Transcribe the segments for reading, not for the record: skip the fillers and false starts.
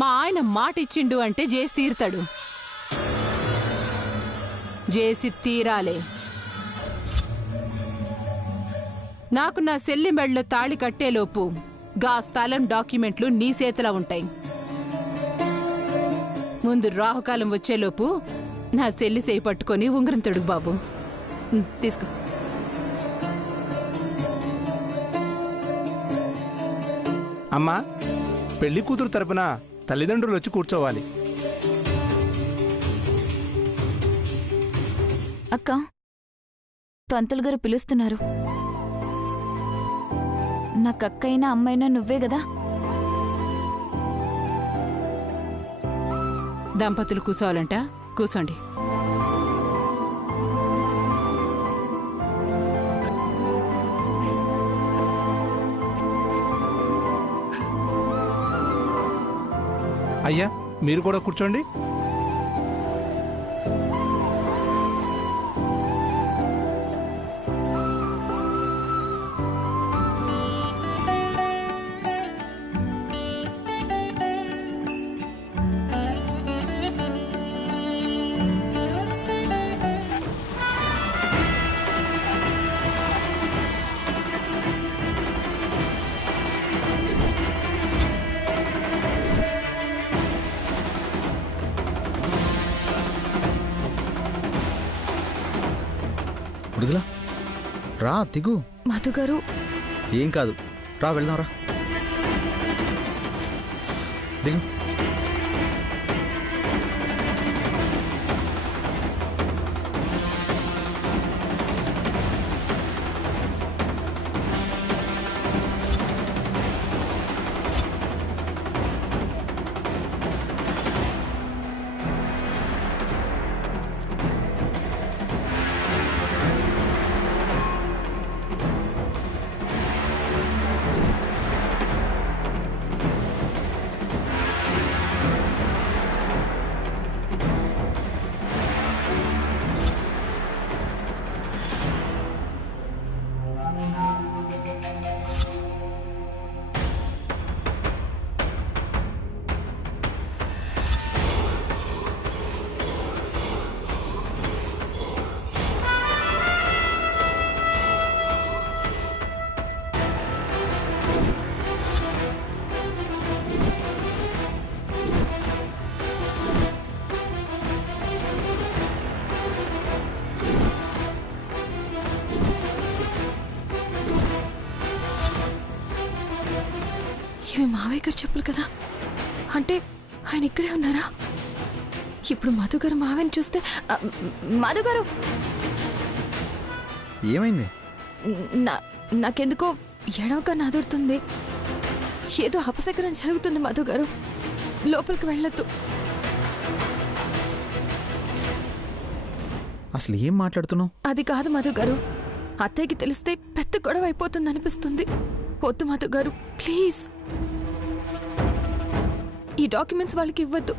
మా ఆయన మాట ఇచ్చిండు అంటే చేసి తీరుతాడు. చేసి తీరాలే. నాకు నా సెల్లి మెడలో తాళి కట్టేలోపు గా స్థలం డాక్యుమెంట్లు నీ చేతిలో ఉంటాయి. ముందు రాహుకాలం వచ్చేలోపు నా సెల్లి చేయి పట్టుకొని ఉంగరం తొడుగు బాబు. తీసుకో. అమ్మా, పెళ్లి కూతురు తరపున తల్లిదండ్రులు వచ్చి కూర్చోవాలి. అక్క, పంతులు గారు పిలుస్తున్నారు. నాకక్కైనా అమ్మైనా నువ్వే గదా. దంపతులు కూర్చోవాలంట. కూర్చోండి. అయ్యా, మీరు కూడా కూర్చోండి. మృదులా, రా, దిగు. మధుగారు. ఏం కాదు, రా, వెళ్దాం, రా, దిగు. ఇవి మావయ్య గారు చెప్పులు కదా, అంటే ఆయన ఇక్కడే ఉన్నారా? ఇప్పుడు మధుగారు మావయ్యని చూస్తే. మధుగారు, ఏమైంది? నాకెందుకో ఎడవగా నాదురుతుంది. ఏదో అపశకరం జరుగుతుంది మధుగారు. లోపలికి వెళ్ళొద్దు. అసలు ఏం మాట్లాడుతున్నావు? అది కాదు మధుగారు, అత్తయ్యకి తెలిస్తే పెద్ద గొడవ అయిపోతుంది అనిపిస్తుంది. వద్దు మధుగారు, ప్లీజ్. ఈ డాక్యుమెంట్స్ వాళ్ళకి ఇవ్వద్దు.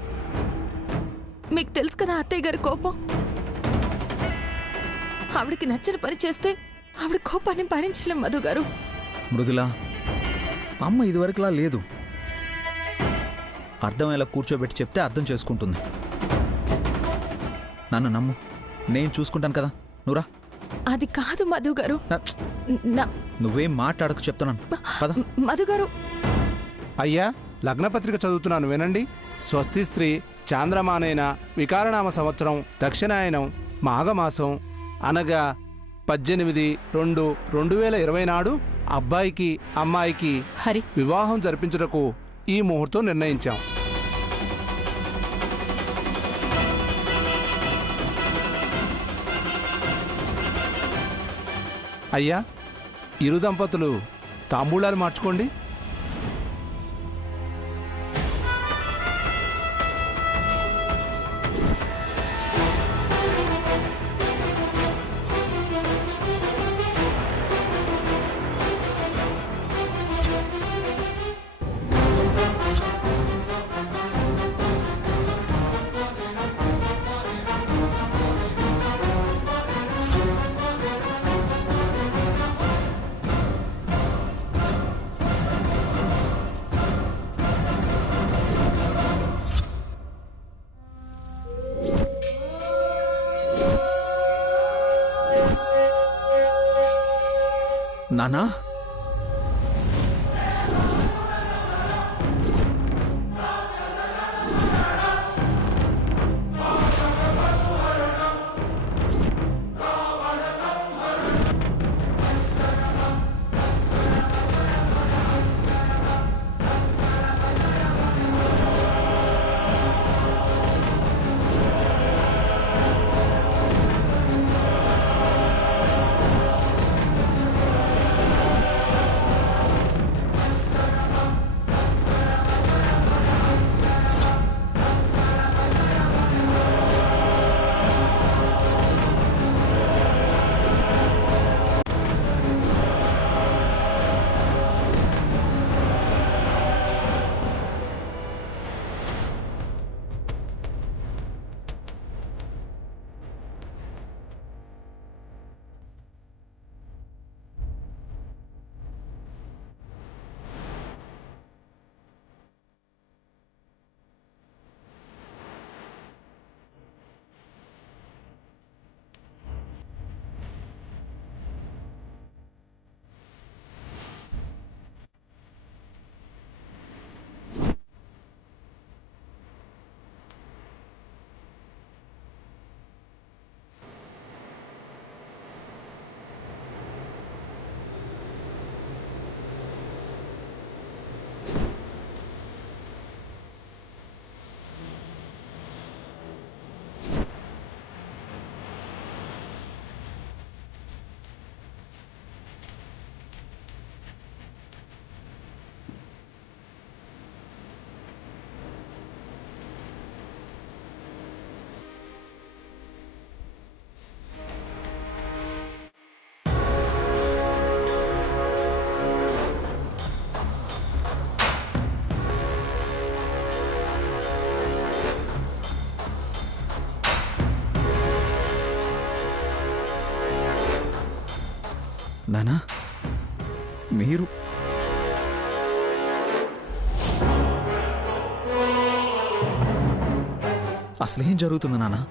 మీకు తెలుసు కదా అత్తయ్య గారి కోపం. ఆవిడకి నచ్చని పని చేస్తే ఆవిడ కోపాన్ని భరించలేం మధుగారు. మృదులా, అమ్మ ఇదివరకులా లేదు. అర్థమయ్యేలా కూర్చోబెట్టి చెప్తే అర్థం చేసుకుంటుంది. నన్ను నమ్ము, నేను చూసుకుంటాను కదా, నువ్వురా. అది కాదు మధుగారు. నువ్వేం మాట్లాడకు చెప్తున్నాను. మధుగారు. అయ్యా, లగ్నపత్రిక చదువుతున్నాను వినండి. స్వస్తి స్త్రీ చాంద్రమానైన వికారనామ సంవత్సరం దక్షిణాయనం మాఘమాసం అనగా 18/2/2020 నాడు అబ్బాయికి అమ్మాయికి హరి వివాహం జరిపించుటకు ఈ ముహూర్తం నిర్ణయించాం. అయ్యా, ఇరు దంపతులు తాంబూలాలు మార్చుకోండి. నానా నానా మీరు అసలేం జరుగుతుంది నానా?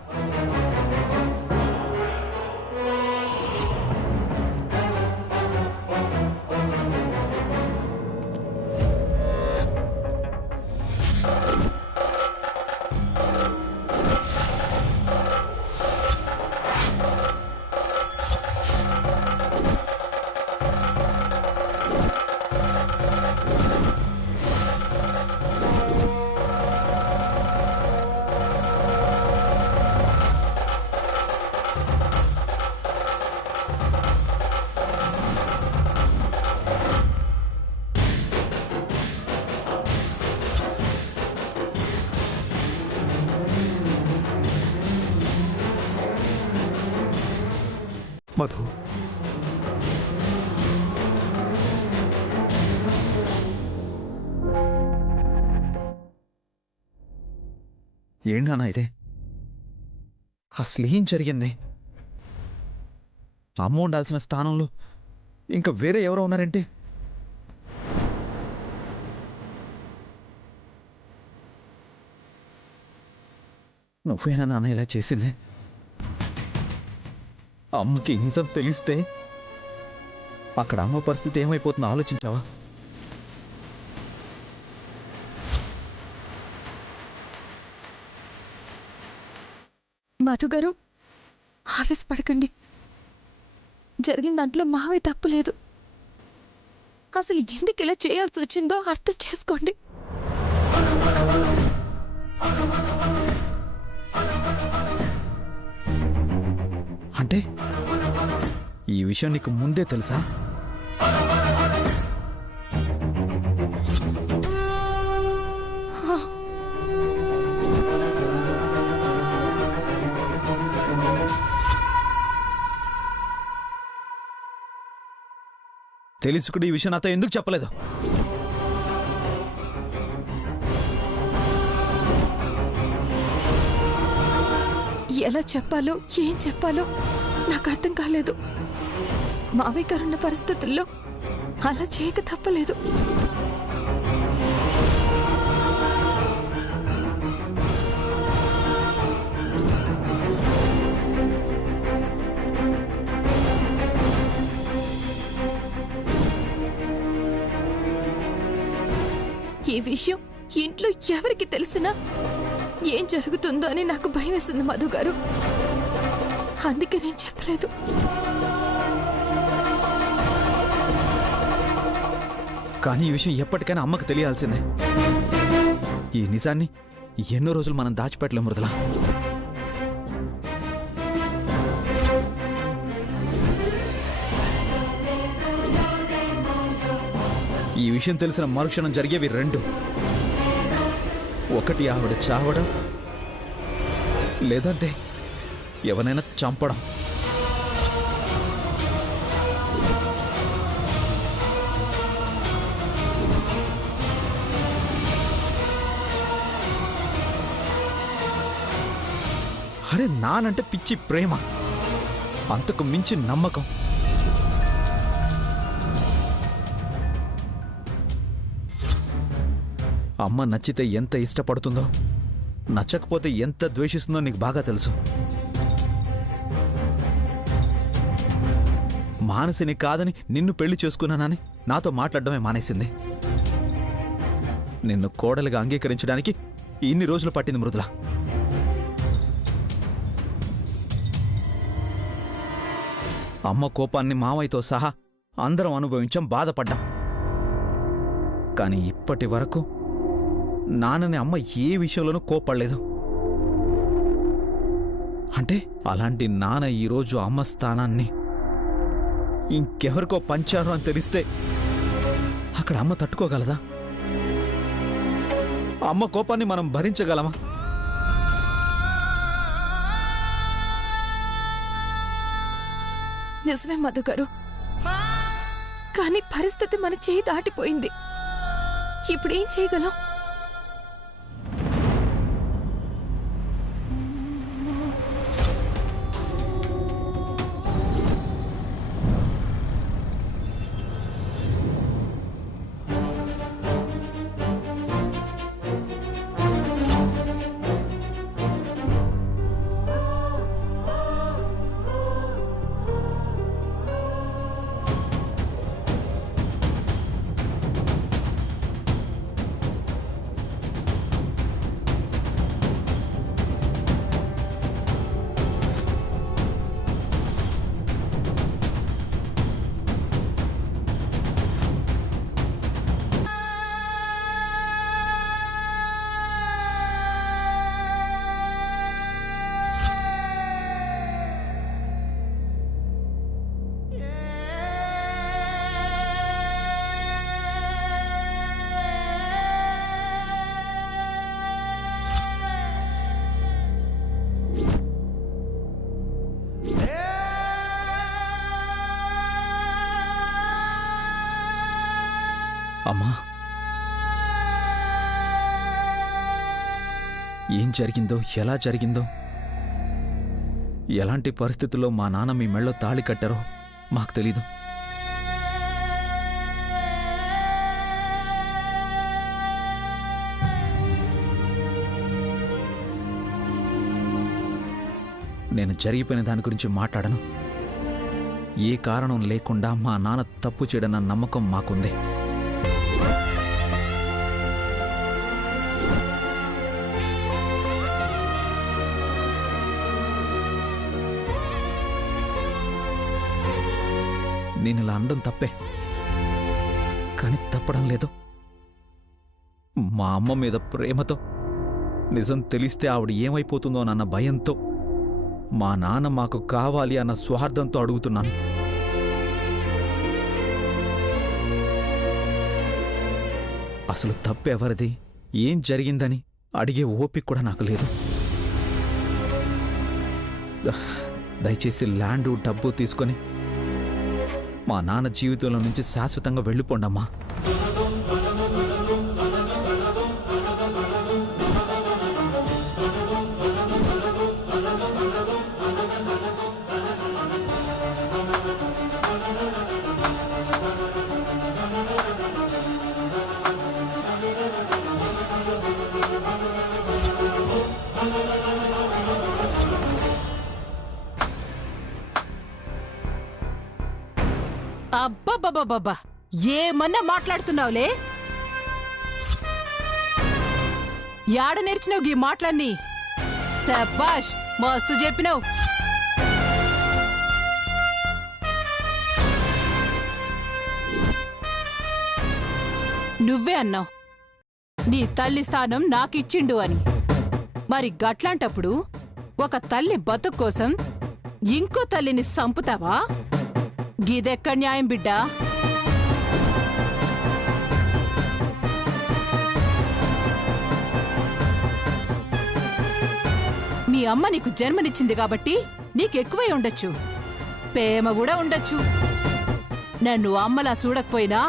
మధు, ఏంటి నాన్న ఇదే? అసలేం జరిగింది? అమ్మ ఉండాల్సిన స్థానంలో ఇంకా వేరే ఎవరో ఉన్నారంటే? నువ్వేనా నాన్న ఇలా చేసింది? అమ్మకి నిజం తెలిస్తే అక్కడ అమ్మ పరిస్థితి ఏమైపోతుందో ఆలోచించావా? మధు గారు, ఆవేశపడకండి. జరిగిన దాంట్లో మావే తప్పు లేదు. అసలు ఎందుకు ఇలా చేయాల్సి వచ్చిందో అర్థం చేసుకోండి. అంటే ఈ విషయం నీకు ముందే తెలుసా? తెలుసుకుని ఈ విషయం నాతో ఎందుకు చెప్పలేదు? ఎలా చెప్పాలో ఏం చెప్పాలో నాకు అర్థం కాలేదు. మావయ్య గారున్న పరిస్థితుల్లో అలా చేయక తప్పలేదు. ఈ విషయం ఇంట్లో ఎవరికి తెలిసినా ఏం జరుగుతుందో అని నాకు భయం వేసింది మధు గారు. అందుకే నేను చెప్పలేదు. కానీ ఈ విషయం ఎప్పటికైనా అమ్మకు తెలియాల్సిందే. ఈ నిజాన్ని ఎన్నో రోజులు మనం దాచిపెట్టలేం మృదుల. ఈ విషయం తెలిసిన మరుక్షణం జరిగేవి రెండు. ఒకటి ఆవిడ చావడం, లేదంటే ఎవరైనా చంపడం. అరే నానంటే పిచ్చి ప్రేమ, అంతకు మించి నమ్మకం. అమ్మ నచ్చితే ఎంత ఇష్టపడుతుందో, నచ్చకపోతే ఎంత ద్వేషిస్తుందో నీకు బాగా తెలుసు. మానసిని కాదని నిన్ను పెళ్లి చేసుకున్నానని నాతో మాట్లాడడమే మానేసింది. నిన్ను కోడలిగా అంగీకరించడానికి ఇన్ని రోజులు పట్టింది మృదుల. అమ్మ కోపాన్ని మామయ్యతో సహా అందరం అనుభవించాం, బాధపడ్డాం. కానీ ఇప్పటి వరకు నాన్నని అమ్మ ఏ విషయంలోనూ కోపడలేదు. అంటే అలాంటి నాన్న ఈరోజు అమ్మ స్థానాన్ని ఇంకెవరికో పంచారు అని తెలిస్తే అక్కడ అమ్మ తట్టుకోగలదా? అమ్మ కోపాన్ని మనం భరించగలమా? నిజమే మధు గారు, కానీ పరిస్థితి మన చేయి దాటిపోయింది. ఇప్పుడేం చేయగలం? అమ్మా, ఏం జరిగిందో, ఎలా జరిగిందో, ఎలాంటి పరిస్థితుల్లో మా నాన్న మీ మెళ్ళో తాళి కట్టారో మాకు తెలీదు. నేను జరిగిపోయిన దాని గురించి మాట్లాడను. ఏ కారణం లేకుండా మా నాన్న తప్పు చేయడన్న నమ్మకం మాకుంది. నేను ఇలా అనడం తప్పే, కానీ తప్పడం లేదు. మా అమ్మ మీద ప్రేమతో, నిజం తెలిస్తే ఆవిడ ఏమైపోతుందో అన్న భయంతో, మా నాన్న మాకు కావాలి అన్న స్వార్థంతో అడుగుతున్నాను. అసలు తప్పెవరిది, ఏం జరిగిందని అడిగే ఓపిక కూడా నాకు లేదు. దయచేసి ల్యాండు, డబ్బు తీసుకొని మా నాన్న జీవితంలో నుంచి శాశ్వతంగా వెళ్ళిపోండమ్మా. అబ్బబ్బబ్బబ్బా, ఏమన్నా మాట్లాడుతున్నావులే. యాడ నేర్చినావు గీ మాటలన్నీ? శబాష్, మస్తు చెప్పినావు. నువ్వే అన్నావు నీ తల్లి స్థానం నాకిచ్చిండు అని. మరి గట్లాంటప్పుడు ఒక తల్లి బతుకు కోసం ఇంకో తల్లిని సంపుతావా? గిదెక్కడ న్యాయం బిడ్డా? మీ అమ్మ నీకు జన్మనిచ్చింది కాబట్టి నీకెక్కువై ఉండొచ్చు, ప్రేమ కూడా ఉండొచ్చు. నన్ను అమ్మలా చూడకపోయినా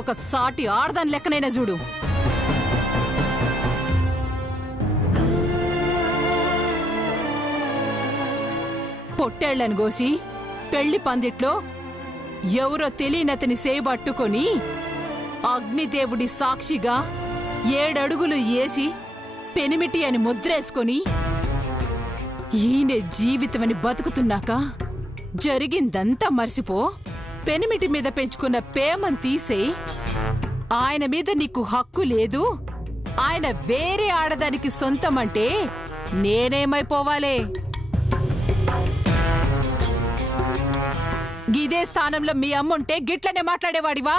ఒక సాటి ఆడదాని లెక్కనైనా చూడు. పొట్టేళ్లను గోసి పెళ్లి పందిట్లో ఎవరో తెలియనతని సేబట్టుకొని అగ్నిదేవుడి సాక్షిగా 7 అడుగులు ఏసి పెనిమిటి అని ముద్రేసుకొని ఈయనే జీవితమని బతుకుతున్నాక జరిగిందంతా మర్చిపో. పెనిమిటి మీద పెంచుకున్న ప్రేమను తీసే. ఆయన మీద నీకు హక్కు లేదు, ఆయన వేరే ఆడదానికి సొంతమంటే నేనేమైపోవాలే? గిదే స్థానంలో మీ అమ్ముంటే గిట్లనే మాట్లాడేవాడివా?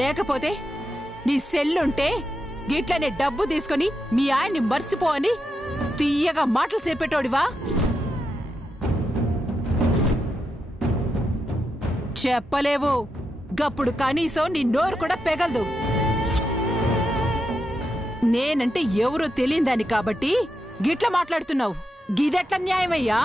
లేకపోతే నీ సెల్లుంటే గిట్లనే డబ్బు తీసుకుని మీ ఆయన్ని మర్చిపో అని తీయగా మాటలు చెప్పేటోడివా? చెప్పలేవు. గప్పుడు కనీసం నీ నోరు కూడా పెగలదు. నేనంటే ఎవరో తెలియదని కాబట్టి గిట్ల మాట్లాడుతున్నావు. గిదెట్ల న్యాయమయ్యా?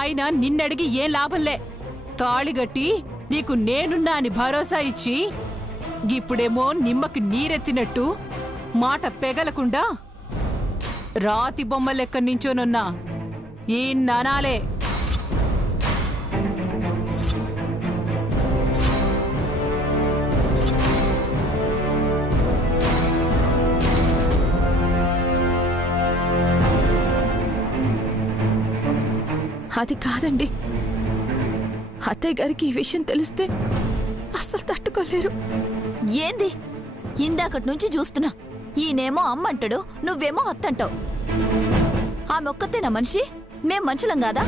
అయినా నిన్నడిగి ఏం లాభంలే. తాళిగట్టి నీకు నేనున్నా అని భరోసా ఇచ్చి ఇప్పుడేమో నిమ్మకి నీరెత్తినట్టు మాట పెగలకుండా రాతి బొమ్మ లెక్క నించోనున్నా ఈ నానాలే. అది కాదండి, అత్తయ్య గారికి ఈ విషయం తెలిస్తే అస్సలు తట్టుకోలేరు. ఏంది ఇందాకటి నుంచి చూస్తున్నా, ఈయనేమో అమ్మంటాడు, నువ్వేమో అత్తంటావు. ఆమె ఒక్కతేనా మనిషి? మేం మనుషులం కాదా?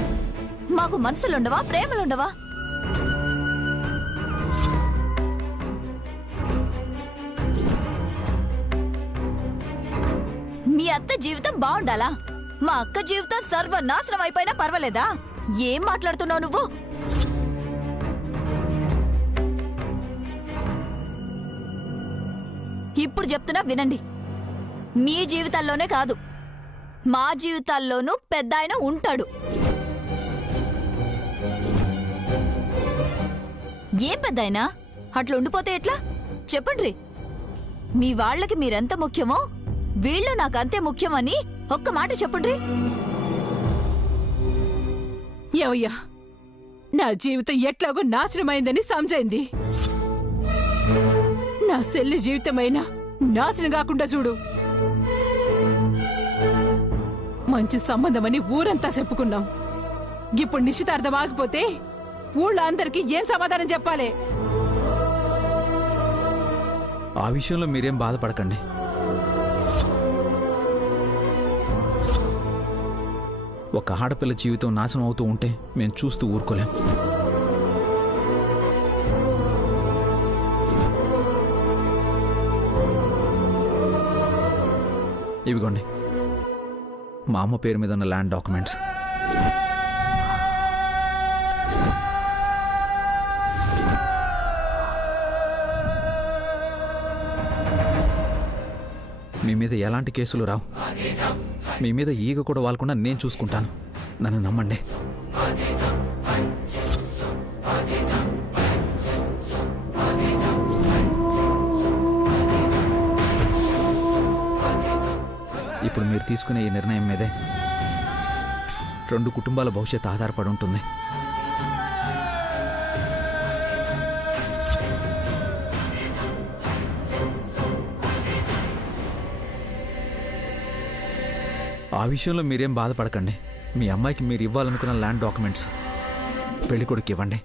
మాకు మనసులుండవా, ప్రేమలుండవా? మీ అత్త జీవితం బాగుండాలా? మా అక్క జీవితం సర్వనాశనం అయిపోయినా పర్వాలేదా? ఏం మాట్లాడుతున్నావు నువ్వు? ఇప్పుడు చెప్తున్నా వినండి. మీ జీవితాల్లోనే కాదు, మా జీవితాల్లోనూ పెద్ద ఆయన ఉంటాడు. ఏం పెద్ద ఆయన? అట్లా ఉండిపోతే ఎట్లా? చెప్పండి. మీ వాళ్ళకి మీరెంత ముఖ్యమో వీళ్ళు నాకంతే ముఖ్యమని ఒక్క మాట చెప్పండి. ఏవయ్యా, నా జీవితం ఎట్లాగో నాశనమైందని సమజైంది. నా సెల్లి జీవితమైనా నాశనం కాకుండా చూడు. మంచి సంబంధమని ఊరంతా చెప్పుకున్నాం. ఇప్పుడు నిశ్చితార్థం ఆగిపోతే ఊళ్ళో అందరికీ ఏం సమాధానం చెప్పాలి? ఆ విషయంలో మీరేం బాధపడకండి. ఒక ఆడపిల్ల జీవితం నాశనం అవుతూ ఉంటే మేము చూస్తూ ఊరుకోలేం. ఇవిగోండి మా అమ్మ పేరు మీద ఉన్న ల్యాండ్ డాక్యుమెంట్స్. మీ మీద ఎలాంటి కేసులు రావు. మీ మీద ఈగ కూడా వాలకుండా నేను చూసుకుంటాను. నన్ను నమ్మండి. ఇప్పుడు మీరు తీసుకునే ఈ నిర్ణయం మీదే 2 కుటుంబాల భవిష్యత్తు ఆధారపడి ఉంటుంది. ఆ విషయంలో మీరేం బాధపడకండి. మీ అమ్మాయికి మీరు ఇవ్వాలనుకున్న ల్యాండ్ డాక్యుమెంట్స్ పెళ్ళికొడుకు ఇవ్వండి.